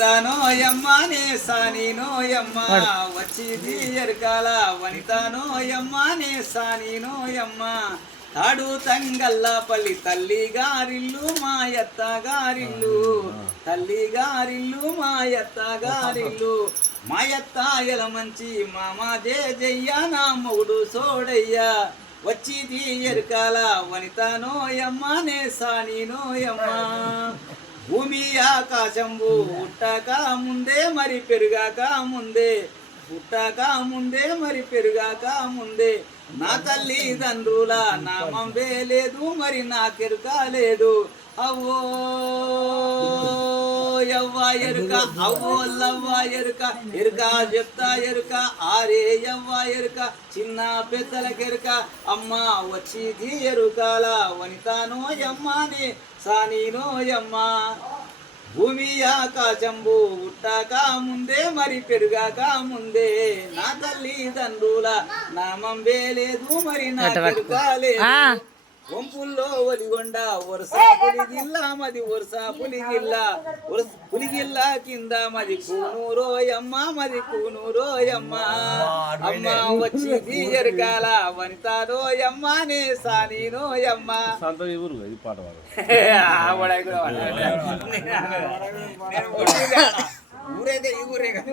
వనితానోయమ్మానే సానీనోయమ్మ వచ్చిది ఎరకాల వనితానోయమ్మానే సానీనోయమ్మ తాడు తంగల్లాపల్లి తల్లి గారిల్లు మాయత్త గారిల్లు తల్లి గారిల్లు మాయత్త గారిల్లు మాయత్త ఎల మంచి మామ జయ నా మొగుడు సోడయ్యా వచ్చిది ఎరకాల వనితానోయమ్మానే సానీనోయమ్మ భూమి ఆకాశంబు పుట్టక ముందే మరి పెరుగాక ముందే పుట్టక ముందే మరి పెరుగాక ముందే నా తల్లిదండ్రుల నామం లేదు మరి నాకెరుక లేదు అవ్వో యవ్వ ఎరుక అవ్వో లవ్వ ఎరుక ఎరుక చెప్తా ఎరుక ఆరే యవ్వ ఎరుక చిన్న పెద్దలకెరుక అమ్మ వచ్చిది ఎరుకాల వనితానోయమ్మనే సానీనోయమ్మ భూమి ఆకాశంబు పుట్టక ముందే మరి పెరుగాక ముందే నా తల్లిదండ్రుల నామం లేదు మరి నాకెరుక లేదు వంపుల్లో ఒలిగొండ వరుస పులిగిల్లా మది వరుస పులిగిల్లా కింద మది కూనూరోయమ్మ మది కూనూరోయమ్మ అమ్మ వచ్చి ఎరకాల వనితారోయమ్మ నే సానీనోయమ్మ ఊరైతే ఈ ఊరే కానీ